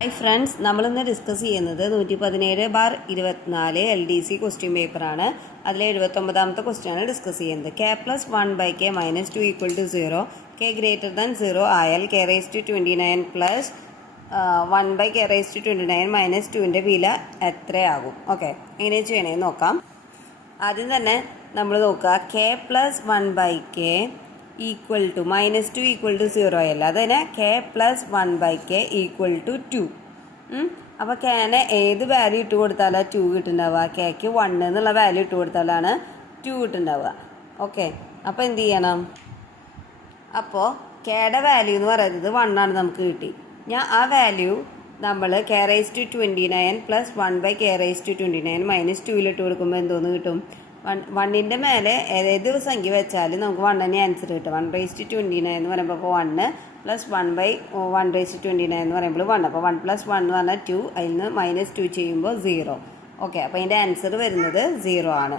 Hi friends, നമ്മളിന്ന് discuss ചെയ്യുന്നത് 117/24 LDC question പേപ്പറാണ്. അതിലെ 79ാമത്തെ ക്വസ്റ്റ്യനാണ് ഡിസ്കസ് ചെയ്യുന്നത്. k+1/k - 2 = 0, k > 0 ആയാൽ k⁻29 പ്ലസ് 1/k⁻29 - 2ൻ്റെ വില എത്രയാകും? ഓക്കെ, എങ്ങനെ ചെയ്യണമെന്ന് നോക്കാം. ആദ്യം തന്നെ നമ്മൾ നോക്കുക, k+1/k -2 = 0 അല്ല, അതിനെ k+1/k = 2. അപ്പോൾ കേനെ ഏത് വാല്യൂ ഇട്ട് കൊടുത്താലാണ് 2 കിട്ടുന്നുണ്ടാവുക? കേക്ക് 1 എന്നുള്ള വാല്യൂ ഇട്ട് കൊടുത്താലാണ് 2 കിട്ടുന്നുണ്ടാവുക. ഓക്കെ, അപ്പോൾ എന്ത് ചെയ്യണം? അപ്പോൾ കേയുടെ വാല്യൂ എന്ന് പറയുന്നത് 1 ആണ്, നമുക്ക് കിട്ടി. ഞാൻ ആ വാല്യൂ നമ്മൾ k⁻29 പ്ലസ് 1/k⁻29 - 2 ഇട്ട് കൊടുക്കുമ്പോൾ എന്തോന്ന് കിട്ടും? 1ൻ്റെ മേലെ ഏത് സംഖ്യ വെച്ചാലും നമുക്ക് 1 തന്നെ ആൻസർ കിട്ടും. 1/29 എന്ന് പറയുമ്പോൾ 1 പ്ലസ് 1/129 എന്ന് പറയുമ്പോൾ 1. അപ്പോൾ 1 + 1 എന്ന് പറഞ്ഞാൽ 2, അതിൽ നിന്ന് -2 ചെയ്യുമ്പോൾ 0. ഓക്കെ, അപ്പോൾ അതിൻ്റെ ആൻസർ വരുന്നത് 0 ആണ്.